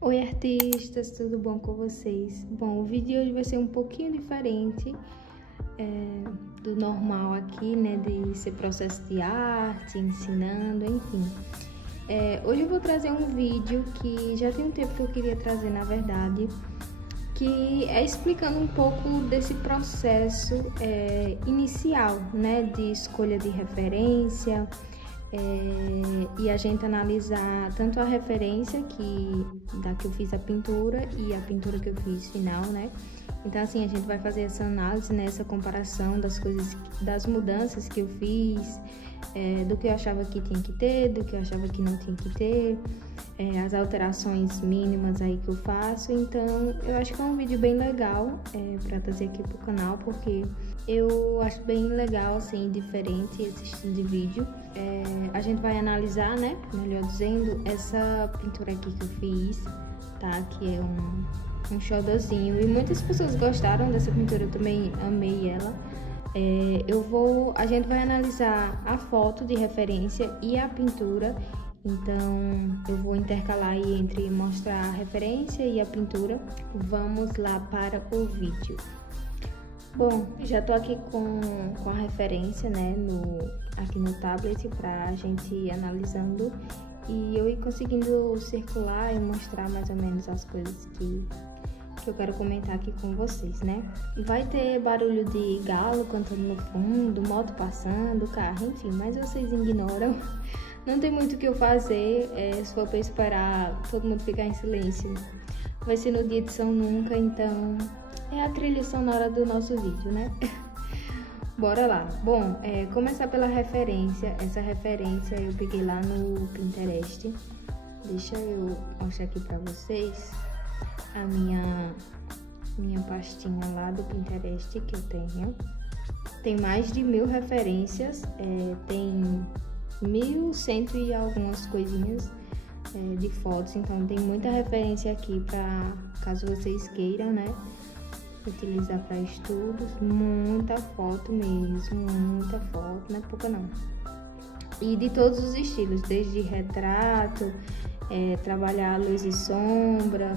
Oi artistas, tudo bom com vocês? Bom, o vídeo de hoje vai ser um pouquinho diferente do normal aqui, né? De ser processo de arte, ensinando, enfim. Hoje eu vou trazer um vídeo que já tem um tempo que eu queria trazer, na verdade, que é explicando um pouco desse processo inicial, né? De escolha de referência, e a gente analisar tanto a referência da que eu fiz a pintura e a pintura que eu fiz final, né? Então assim, a gente vai fazer essa análise, né? Essa comparação das coisas, das mudanças que eu fiz, do que eu achava que tinha que ter, do que eu achava que não tinha que ter, as alterações mínimas aí que eu faço. Então eu acho que é um vídeo bem legal para trazer aqui pro canal, porque eu acho bem legal, assim, diferente esse estilo de vídeo. A gente vai analisar, né, melhor dizendo, essa pintura aqui que eu fiz, tá? Que é um xodózinho. E muitas pessoas gostaram dessa pintura, eu também amei ela. A gente vai analisar a foto de referência e a pintura. Então, eu vou intercalar aí entre mostrar a referência e a pintura. Vamos lá para o vídeo. Bom, já tô aqui com a referência, né, aqui no tablet pra gente ir analisando e eu ir conseguindo circular e mostrar mais ou menos as coisas que eu quero comentar aqui com vocês, né? Vai ter barulho de galo cantando no fundo, moto passando, carro, enfim, mas vocês ignoram. Não tem muito o que eu fazer, se for pra esperar todo mundo ficar em silêncio. Vai ser no dia de São Nunca, então é a trilha sonora do nosso vídeo, né? Bora lá. Bom, começar pela referência. Essa referência eu peguei lá no Pinterest. Deixa eu mostrar aqui pra vocês a minha pastinha lá do Pinterest que eu tenho. Tem mais de 1000 referências, tem 1100 e algumas coisinhas de fotos, então tem muita referência aqui pra caso vocês queiram, né, utilizar para estudos. Muita foto mesmo, muita foto, não é pouca não. E de todos os estilos, desde retrato, trabalhar luz e sombra,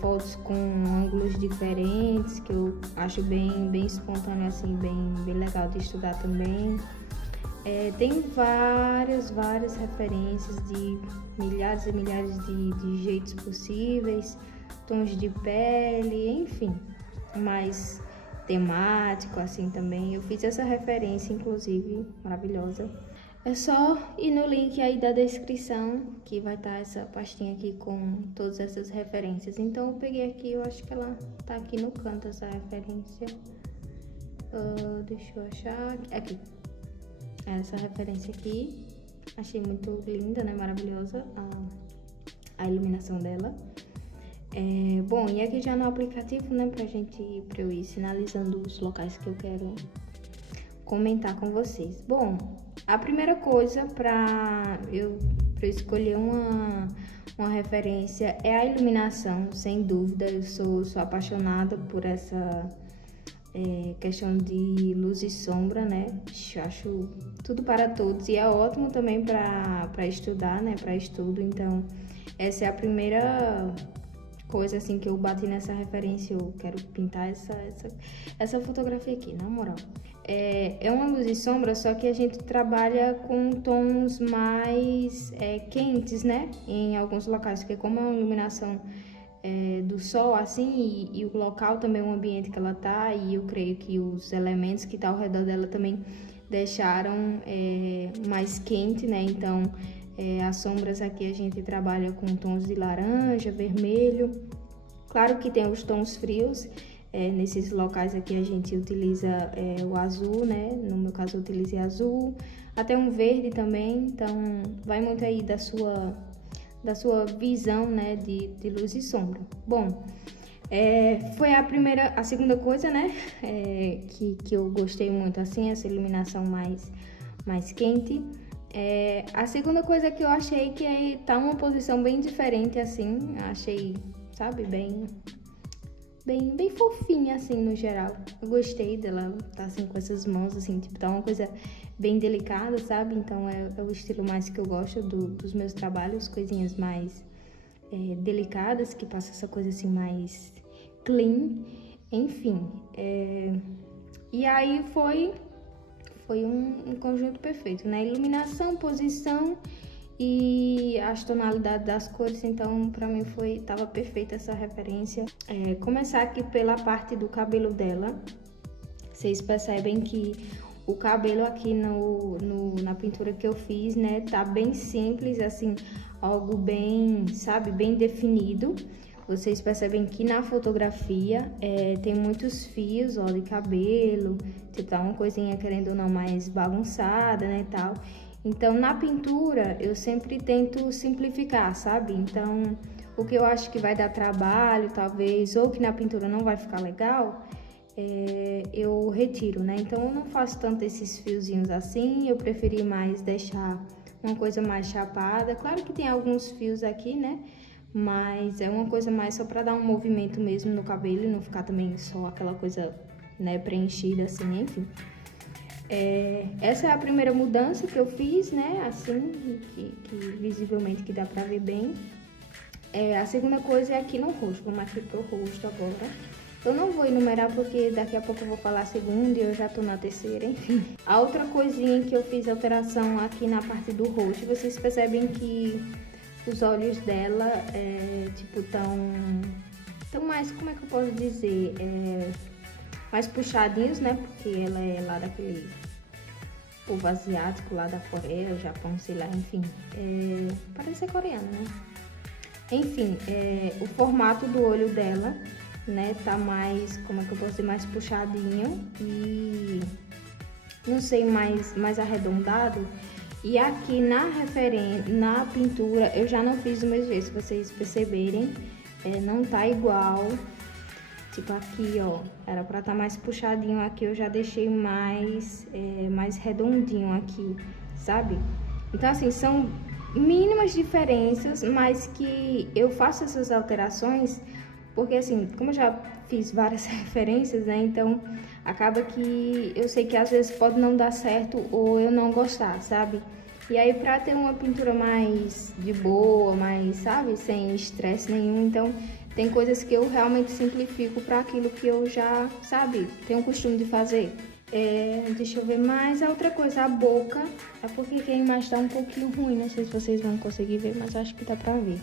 fotos com ângulos diferentes, que eu acho bem espontâneo, assim, bem legal de estudar também. Tem várias referências de milhares e milhares de jeitos possíveis, tons de pele, enfim, mais temático assim também. Eu fiz essa referência, inclusive, maravilhosa. É só ir no link aí da descrição, que vai estar essa pastinha aqui com todas essas referências. Então eu peguei aqui, eu acho que ela tá aqui no canto, essa referência. Deixa eu achar, aqui. Essa referência aqui, achei muito linda, né, maravilhosa a iluminação dela. Bom, e aqui já no aplicativo, né, pra eu ir sinalizando os locais que eu quero comentar com vocês. Bom, a primeira coisa pra eu escolher uma referência é a iluminação, sem dúvida. Eu sou apaixonada por essa questão de luz e sombra, né? Acho tudo para todos e é ótimo também para estudar, né? Para estudo. Então, essa é a primeira coisa assim que eu bati nessa referência. Eu quero pintar essa fotografia aqui, na moral. É uma luz e sombra, só que a gente trabalha com tons mais quentes, né? Em alguns locais, porque como é uma iluminação do sol, assim, e o local também, o ambiente que ela tá, e eu creio que os elementos que tá ao redor dela também deixaram mais quente, né? Então, as sombras aqui a gente trabalha com tons de laranja, vermelho. Claro que tem os tons frios, nesses locais aqui a gente utiliza o azul, né? No meu caso eu utilizei azul, até um verde também, então vai muito aí da sua visão, né, de luz e sombra. Bom, foi a segunda coisa, né, que eu gostei muito, assim, essa iluminação mais quente. A segunda coisa que eu achei que tá uma posição bem diferente, assim, achei, sabe, bem fofinha, assim, no geral. Eu gostei dela, tá assim, com essas mãos, assim, tipo, tá uma coisa bem delicada, sabe? Então é o estilo mais que eu gosto dos meus trabalhos, coisinhas mais delicadas, que passa essa coisa assim mais clean, enfim. E aí foi um conjunto perfeito, né? Iluminação, posição e as tonalidades das cores, então pra mim tava perfeita essa referência. Começar aqui pela parte do cabelo dela. Vocês percebem que o cabelo aqui na pintura que eu fiz, né, tá bem simples, assim, algo bem, sabe, bem definido. Vocês percebem que na fotografia tem muitos fios, ó, de cabelo, tipo, tá uma coisinha querendo ou não mais bagunçada, né, e tal. Então, na pintura, eu sempre tento simplificar, sabe? Então, o que eu acho que vai dar trabalho, talvez, ou que na pintura não vai ficar legal, eu retiro, né? Então, eu não faço tanto esses fiozinhos assim, eu preferi mais deixar uma coisa mais chapada. Claro que tem alguns fios aqui, né? Mas é uma coisa mais só pra dar um movimento mesmo no cabelo e não ficar também só aquela coisa, né, preenchida assim, enfim. Essa é a primeira mudança que eu fiz, né, assim, que visivelmente que dá pra ver bem. A segunda coisa é aqui no rosto, vamos aqui pro rosto agora. Eu não vou enumerar porque daqui a pouco eu vou falar a segunda e eu já tô na terceira, enfim. A outra coisinha que eu fiz alteração aqui na parte do rosto, vocês percebem que os olhos dela, tipo, tão mais, como é que eu posso dizer, mais puxadinhos, né, porque ela é lá daquele povo asiático, lá da Coreia, Japão, sei lá, enfim, parece ser coreano, né? Enfim, o formato do olho dela, né, tá mais, como é que eu posso dizer, mais puxadinho e, não sei, mais arredondado. E aqui na pintura eu já não fiz do mesmo jeito, se vocês perceberem, não tá igual. Tipo aqui, ó, era pra tá mais puxadinho, aqui eu já deixei mais redondinho aqui, sabe? Então assim, são mínimas diferenças, mas que eu faço essas alterações porque assim, como eu já fiz várias referências, né, então acaba que eu sei que às vezes pode não dar certo ou eu não gostar, sabe? E aí pra ter uma pintura mais de boa, mais, sabe, sem estresse nenhum, então tem coisas que eu realmente simplifico para aquilo que eu já, sabe, tenho o costume de fazer. Deixa eu ver mais. A outra coisa, a boca, é porque aqui a imagem tá um pouquinho ruim, não sei se vocês vão conseguir ver, mas eu acho que dá pra ver.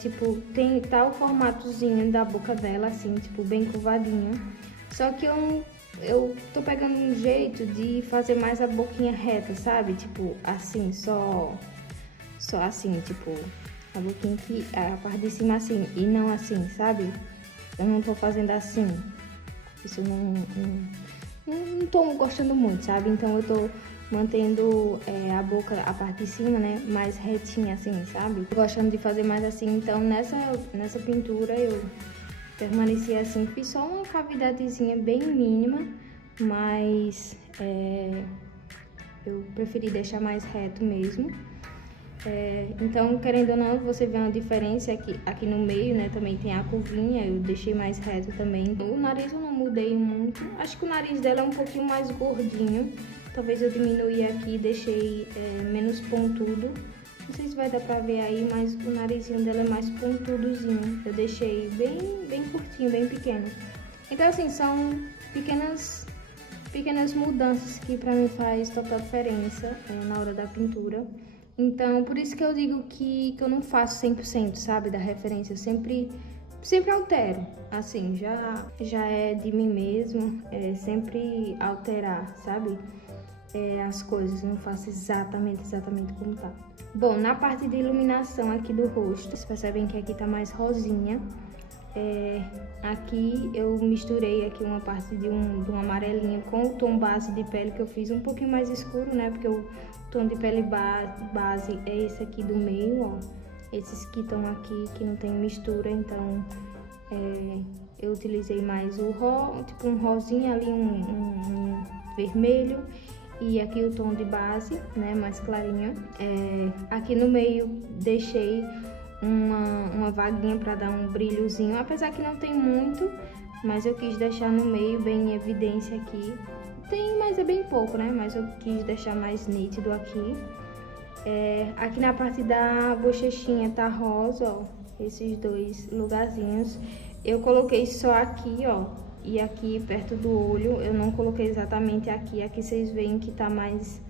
Tipo, tem tal formatozinho da boca dela, assim, tipo, bem curvadinho. Só que eu tô pegando um jeito de fazer mais a boquinha reta, sabe? Tipo, assim, só assim, tipo, a boquinha aqui, a parte de cima assim, e não assim, sabe? Eu não tô fazendo assim. Isso não tô gostando muito, sabe? Então eu tô mantendo a boca, a parte de cima, né, mais retinha assim, sabe? Tô gostando de fazer mais assim, então nessa pintura eu permaneci assim, fiz só uma cavidadezinha bem mínima, mas eu preferi deixar mais reto mesmo. Então, querendo ou não, você vê uma diferença aqui no meio, né? Também tem a curvinha, eu deixei mais reto também. O nariz eu não mudei muito. Acho que o nariz dela é um pouquinho mais gordinho. Talvez eu diminui aqui e deixei menos pontudo. Não sei se vai dar pra ver aí, mas o narizinho dela é mais pontudozinho. Eu deixei bem curtinho, bem pequeno. Então, assim, são pequenas mudanças que pra mim faz total diferença na hora da pintura. Então, por isso que eu digo que eu não faço 100%, sabe, da referência. Eu sempre altero, assim, já é de mim mesmo, sempre alterar, sabe, as coisas, não faço exatamente como tá. Bom, na parte de iluminação aqui do rosto, vocês percebem que aqui tá mais rosinha. Aqui eu misturei aqui uma parte de um amarelinho com o tom base de pele que eu fiz um pouquinho mais escuro, né? Porque o tom de pele base é esse aqui do meio, ó. Esses que estão aqui que não tem mistura, então eu utilizei mais tipo um rosinha ali, um vermelho. E aqui o tom de base, né? Mais clarinho. Aqui no meio deixei uma vaguinha para dar um brilhozinho, apesar que não tem muito, mas eu quis deixar no meio bem em evidência aqui. Tem, mas é bem pouco, né? Mas eu quis deixar mais nítido aqui. Aqui na parte da bochechinha tá rosa, ó, esses dois lugarzinhos. Eu coloquei só aqui, ó, e aqui perto do olho. Eu não coloquei exatamente aqui. Aqui vocês veem que tá mais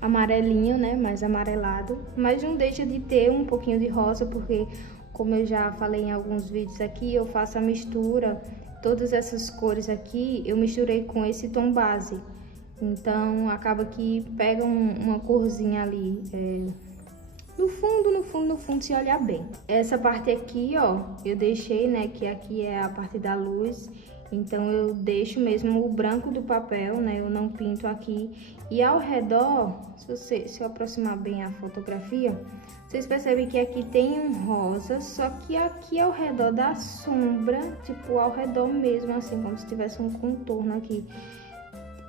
amarelinho, né, mais amarelado. Mas não deixa de ter um pouquinho de rosa, porque, como eu já falei em alguns vídeos aqui, eu faço a mistura. Todas essas cores aqui, eu misturei com esse tom base. Então, acaba que pega uma corzinha ali, no fundo, se olhar bem. Essa parte aqui, ó, eu deixei, né, que aqui é a parte da luz. Então, eu deixo mesmo o branco do papel, né, eu não pinto aqui. E ao redor, se eu aproximar bem a fotografia, vocês percebem que aqui tem um rosa, só que aqui ao redor da sombra, tipo, ao redor mesmo, assim, como se tivesse um contorno aqui.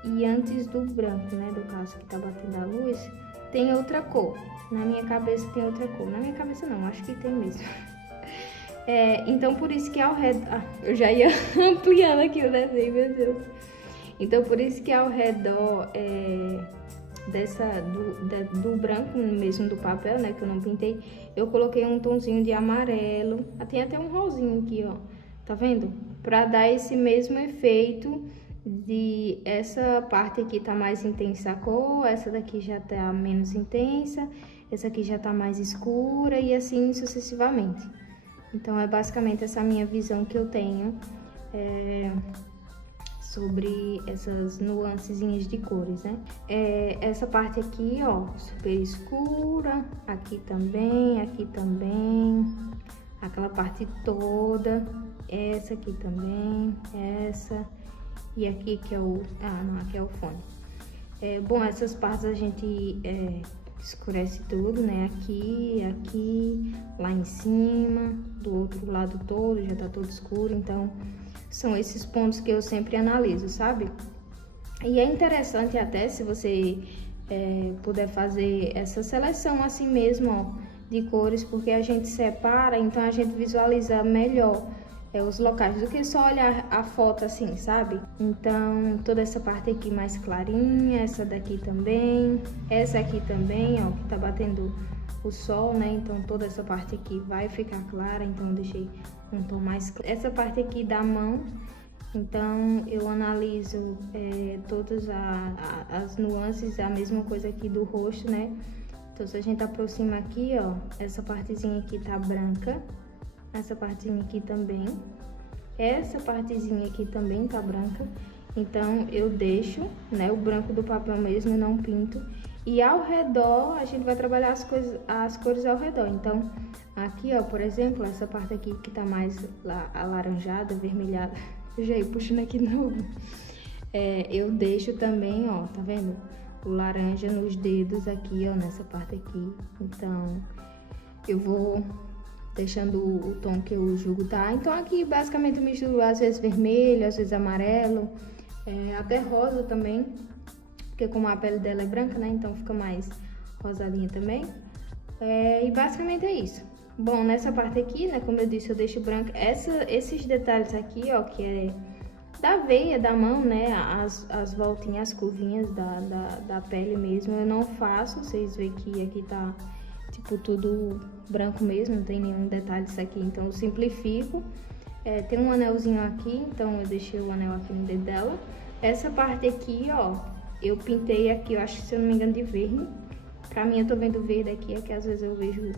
E antes do branco, né, do caso que tá batendo a luz, tem outra cor. Na minha cabeça tem outra cor. Na minha cabeça não, acho que tem mesmo. Então por isso que ao redor... eu já ia ampliando aqui o desenho, meu Deus. Então por isso que ao redor do branco mesmo do papel, né, que eu não pintei, eu coloquei um tonzinho de amarelo. Tem até um rosinho aqui, ó. Tá vendo? Pra dar esse mesmo efeito de essa parte aqui tá mais intensa a cor, essa daqui já tá menos intensa, essa aqui já tá mais escura e assim sucessivamente. Então é basicamente essa minha visão que eu tenho sobre essas nuancezinhas de cores, né? Essa parte aqui, ó, super escura, aqui também, aquela parte toda, essa aqui também, essa... E aqui que é o... aqui é o fone. Bom, essas partes a gente escurece tudo, né? Aqui, lá em cima, do outro lado todo, já tá todo escuro. Então, são esses pontos que eu sempre analiso, sabe? E é interessante até se você puder fazer essa seleção assim mesmo, ó, de cores, porque a gente separa, então a gente visualiza melhor os locais, do que só olhar a foto assim, sabe? Então, toda essa parte aqui mais clarinha, essa daqui também, essa aqui também, ó, que tá batendo o sol, né? Então, toda essa parte aqui vai ficar clara, então eu deixei um tom mais claro. Essa parte aqui da mão, então, eu analiso todas as nuances, a mesma coisa aqui do rosto, né? Então, se a gente aproxima aqui, ó, essa partezinha aqui tá branca. Essa partezinha aqui também. Essa partezinha aqui também tá branca. Então, eu deixo, né, o branco do papel mesmo, eu não pinto. E ao redor, a gente vai trabalhar as cores ao redor. Então, aqui, ó, por exemplo, essa parte aqui que tá mais alaranjada, avermelhada. Eu já ia puxando aqui de novo. Eu deixo também, ó, tá vendo? O laranja nos dedos aqui, ó, nessa parte aqui. Então, eu vou deixando o tom que eu julgo, tá? Então aqui basicamente eu misturo às vezes vermelho, às vezes amarelo, até rosa também, porque como a pele dela é branca, né? Então fica mais rosadinha também. E basicamente é isso. Bom, nessa parte aqui, né, como eu disse, eu deixo branco. Esses detalhes aqui, ó, que é da veia da mão, né, as voltinhas, as curvinhas da pele mesmo, eu não faço. Vocês veem que aqui tá tipo tudo branco mesmo, não tem nenhum detalhe disso aqui, então eu simplifico. Tem um anelzinho aqui, então eu deixei o anel aqui no dedo dela. Essa parte aqui, ó, eu pintei aqui, eu acho que, se eu não me engano, de verde. Pra mim, eu tô vendo verde aqui, é que às vezes eu vejo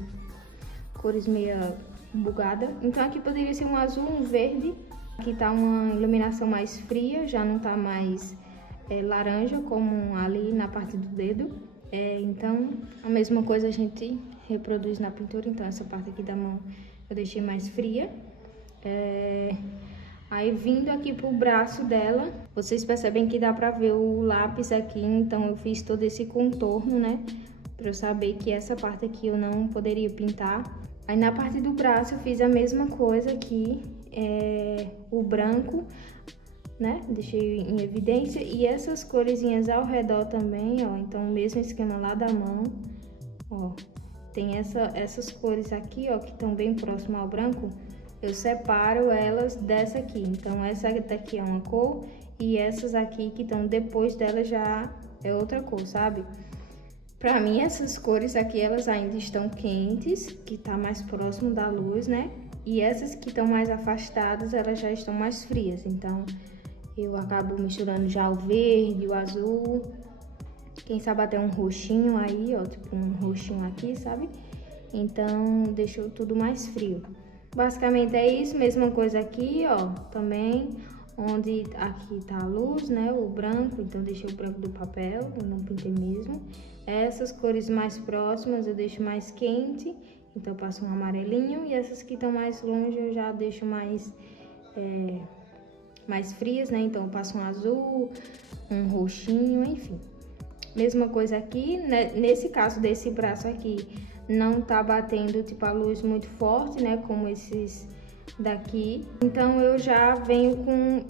cores meio bugada. Então aqui poderia ser um azul, um verde. Aqui tá uma iluminação mais fria, já não tá mais laranja, como ali na parte do dedo. Então, a mesma coisa a gente reproduz na pintura. Então, essa parte aqui da mão eu deixei mais fria. Aí, vindo aqui pro braço dela, vocês percebem que dá pra ver o lápis aqui. Então, eu fiz todo esse contorno, né? Pra eu saber que essa parte aqui eu não poderia pintar. Aí, na parte do braço, eu fiz a mesma coisa aqui. O branco, né? Deixei em evidência. E essas coresinhas ao redor também, ó. Então, o mesmo esquema lá da mão, ó. Tem essas cores aqui, ó, que estão bem próximas ao branco. Eu separo elas dessa aqui. Então, essa daqui é uma cor e essas aqui que estão depois dela já é outra cor, sabe? Pra mim, essas cores aqui, elas ainda estão quentes, que tá mais próximo da luz, né? E essas que estão mais afastadas, elas já estão mais frias. Então, eu acabo misturando já o verde, o azul. Quem sabe até um roxinho aí, ó, tipo um roxinho aqui, sabe? Então, deixou tudo mais frio. Basicamente é isso, mesma coisa aqui, ó, também, onde aqui tá a luz, né, o branco, então deixei o branco do papel, eu não pintei mesmo. Essas cores mais próximas eu deixo mais quente, então eu passo um amarelinho, e essas que estão mais longe eu já deixo mais frias, né, então eu passo um azul, um roxinho, enfim. Mesma coisa aqui, né? Nesse caso desse braço aqui, não tá batendo tipo a luz muito forte, né, como esses daqui. Então eu já venho com,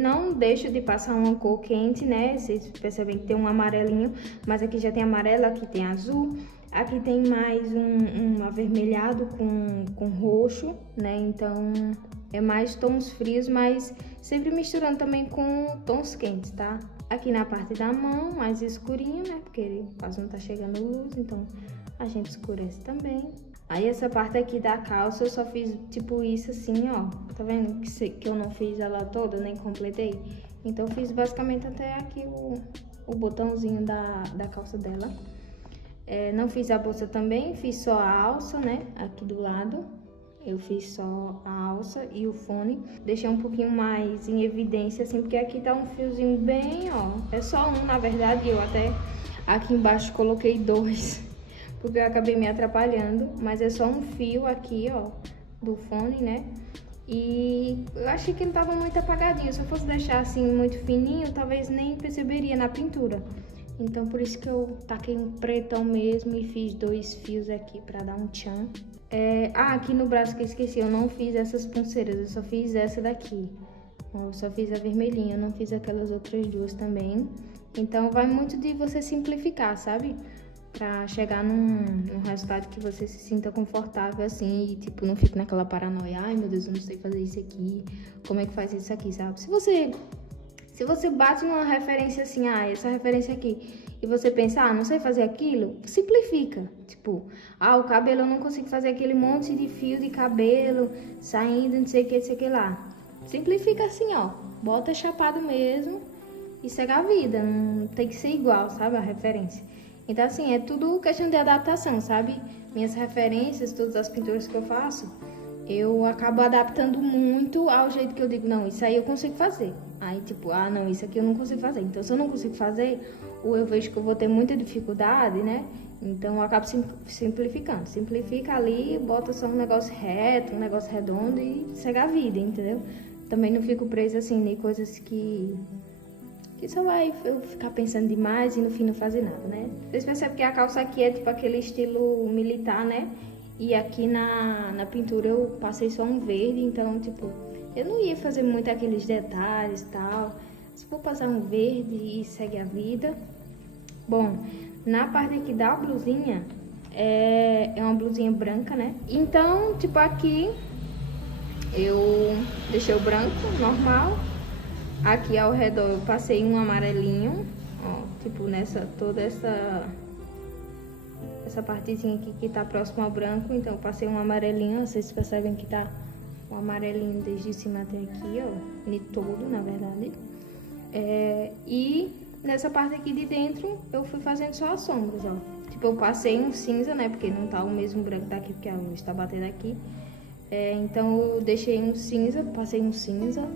não deixo de passar uma cor quente, né, vocês percebem que tem um amarelinho, mas aqui já tem amarelo, aqui tem azul, aqui tem mais um avermelhado com roxo, né, então é mais tons frios, mas sempre misturando também com tons quentes, tá? Aqui na parte da mão, mais escurinho, né? Porque quase não tá chegando luz, então a gente escurece também. Aí essa parte aqui da calça eu só fiz tipo isso assim, ó. Tá vendo que eu não fiz ela toda, nem completei? Então eu fiz basicamente até aqui o botãozinho da calça dela. Não fiz a bolsa também, fiz só a alça, né? Aqui do lado. Eu fiz só a alça e o fone. Deixei um pouquinho mais em evidência, assim, porque aqui tá um fiozinho bem, ó. É só um, na verdade, eu até aqui embaixo coloquei 2, porque eu acabei me atrapalhando. Mas é só um fio aqui, ó, do fone, né? E eu achei que ele tava muito apagadinho. Se eu fosse deixar assim muito fininho, talvez nem perceberia na pintura. Então por isso que eu taquei um pretão mesmo e fiz 2 fios aqui pra dar um tchan. Aqui no braço que eu esqueci, eu não fiz essas pulseiras, eu só fiz essa daqui. Eu só fiz a vermelhinha, eu não fiz aquelas outras 2 também. Então vai muito de você simplificar, sabe? Pra chegar num resultado que você se sinta confortável assim e tipo, não fique naquela paranoia. Ai meu Deus, eu não sei fazer isso aqui, como é que faz isso aqui, sabe? Se você bate numa referência assim, essa referência aqui, e você pensa, não sei fazer aquilo, simplifica. Tipo, o cabelo eu não consigo fazer aquele monte de fio de cabelo saindo, não sei o que lá. Simplifica assim, ó, bota chapado mesmo e segue a vida, não tem que ser igual, sabe, a referência. Então, assim, é tudo questão de adaptação, sabe? Minhas referências, todas as pinturas que eu faço, eu acabo adaptando muito ao jeito que eu digo, não, isso aí eu consigo fazer. Aí, tipo, não, isso aqui eu não consigo fazer. Então, se eu não consigo fazer, ou eu vejo que eu vou ter muita dificuldade, né? Então, eu acabo simplificando. Simplifica ali, bota só um negócio reto, um negócio redondo e segue a vida, entendeu? Também não fico presa, assim, em coisas que só vai eu ficar pensando demais e no fim não fazer nada, né? Vocês percebem que a calça aqui é, tipo, aquele estilo militar, né? E aqui na pintura eu passei só um verde, então, tipo, eu não ia fazer muito aqueles detalhes e tal. Se for passar um verde e segue a vida. Bom, na parte aqui da blusinha, é uma blusinha branca, né? Então, tipo, aqui eu deixei o branco normal. Aqui ao redor eu passei um amarelinho, ó, tipo, toda essa partezinha aqui que tá próximo ao branco, então eu passei um amarelinho, vocês percebem que tá um amarelinho desde cima até aqui, ó, de todo, na verdade. E nessa parte aqui de dentro eu fui fazendo só as sombras, ó. Tipo, eu passei um cinza, né, porque não tá o mesmo branco daqui, porque a luz tá batendo aqui. Então eu deixei um cinza, passei um cinza,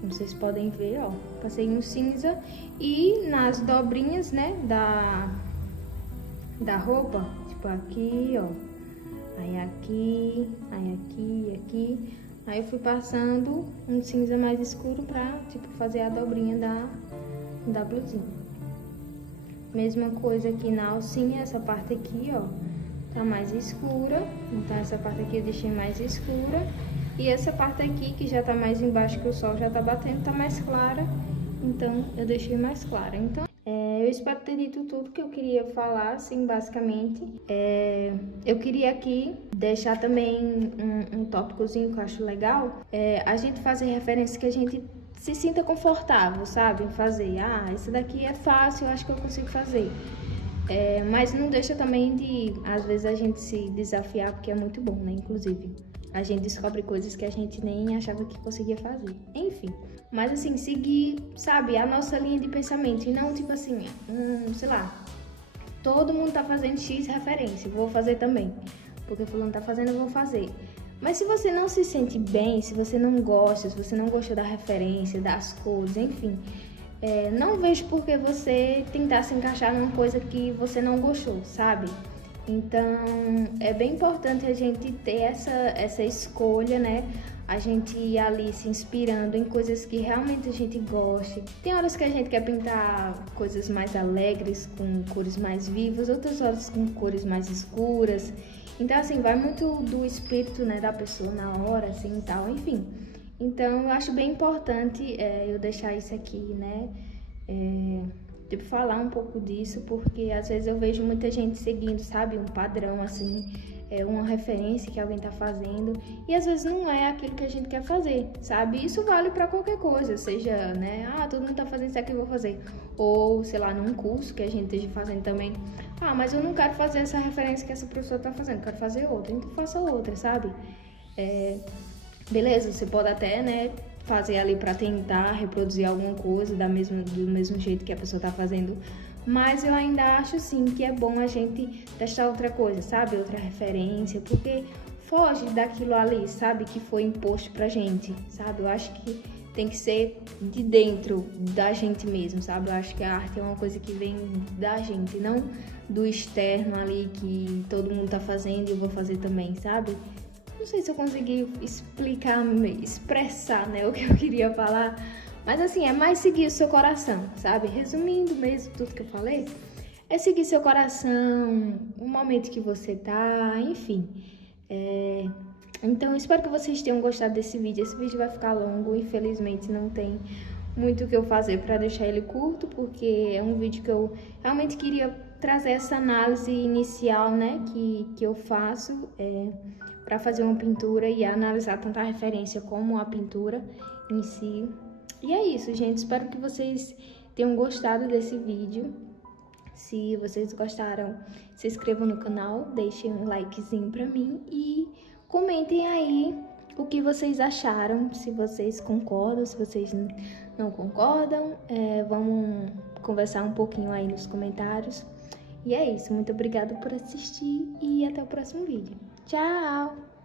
como vocês podem ver, ó, passei um cinza e nas dobrinhas, né, da roupa, tipo aqui, ó, aí aqui, aí aqui, aqui, aí eu fui passando um cinza mais escuro pra, tipo, fazer a dobrinha da blusinha. Mesma coisa aqui na alcinha, essa parte aqui, ó, tá mais escura, então essa parte aqui eu deixei mais escura. E essa parte aqui, que já tá mais embaixo, que o sol já tá batendo, tá mais clara. Então, eu deixei mais clara. Então, eu espero ter dito tudo que eu queria falar, assim, basicamente. Eu queria aqui deixar também um tópicozinho que eu acho legal. A gente fazer referências que a gente se sinta confortável, sabe? Em fazer. Esse daqui é fácil, eu acho que eu consigo fazer. Mas não deixa também de, às vezes, a gente se desafiar, porque é muito bom, né? Inclusive, a gente descobre coisas que a gente nem achava que conseguia fazer. Enfim, mas assim, seguir, sabe, a nossa linha de pensamento e não tipo assim, sei lá, todo mundo tá fazendo X referência, vou fazer também. Porque fulano tá fazendo, eu vou fazer. Mas se você não se sente bem, se você não gosta, se você não gostou da referência, das cores, enfim, não vejo por que você tentar se encaixar numa coisa que você não gostou, sabe? Então, é bem importante a gente ter essa escolha, né? A gente ir ali se inspirando em coisas que realmente a gente goste. Tem horas que a gente quer pintar coisas mais alegres, com cores mais vivas, outras horas com cores mais escuras. Então, assim, vai muito do espírito, né, da pessoa na hora, assim, e tal, enfim. Então, eu acho bem importante eu deixar isso aqui, né? Tipo, falar um pouco disso, porque às vezes eu vejo muita gente seguindo, sabe, um padrão, assim, uma referência que alguém tá fazendo, e às vezes não é aquilo que a gente quer fazer, sabe? Isso vale pra qualquer coisa, seja, né, todo mundo tá fazendo isso aqui, eu vou fazer. Ou, sei lá, num curso que a gente esteja fazendo também, mas eu não quero fazer essa referência que essa professora tá fazendo, quero fazer outra, então faça outra, sabe? Beleza, você pode até, né, fazer ali para tentar reproduzir alguma coisa do mesmo jeito que a pessoa tá fazendo, mas eu ainda acho sim que é bom a gente testar outra coisa, sabe? Outra referência, porque foge daquilo ali, sabe? Que foi imposto pra gente, sabe? Eu acho que tem que ser de dentro da gente mesmo, sabe? Eu acho que a arte é uma coisa que vem da gente, não do externo ali que todo mundo tá fazendo e eu vou fazer também, sabe? Não sei se eu consegui expressar, né, o que eu queria falar, mas assim, é mais seguir o seu coração, sabe? Resumindo mesmo tudo que eu falei, é seguir seu coração, o momento que você tá, enfim. Então, espero que vocês tenham gostado desse vídeo. Esse vídeo vai ficar longo, infelizmente não tem muito o que eu fazer para deixar ele curto, porque é um vídeo que eu realmente queria trazer essa análise inicial, né, que eu faço para fazer uma pintura e analisar tanto a referência como a pintura em si. E é isso, gente. Espero que vocês tenham gostado desse vídeo. Se vocês gostaram, se inscrevam no canal, deixem um likezinho pra mim e comentem aí o que vocês acharam, se vocês concordam, se vocês não concordam. Vamos conversar um pouquinho aí nos comentários. E é isso, muito obrigada por assistir e até o próximo vídeo. Tchau!